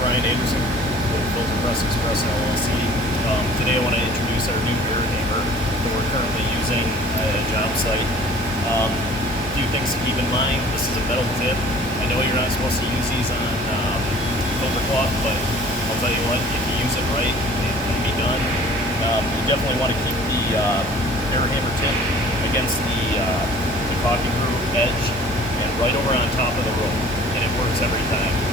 with Filter Press Express LLC. Today I want to introduce our new airhammer that we're currently using at a job site. A few things to keep in mind. This is a metal tip. I know you're not supposed to use these on filter cloth, but I'll tell you what, if you use it right, it can be done. You definitely want to keep the airhammer tip against the caulking groove edge and right over on top of the rope, and it works every time.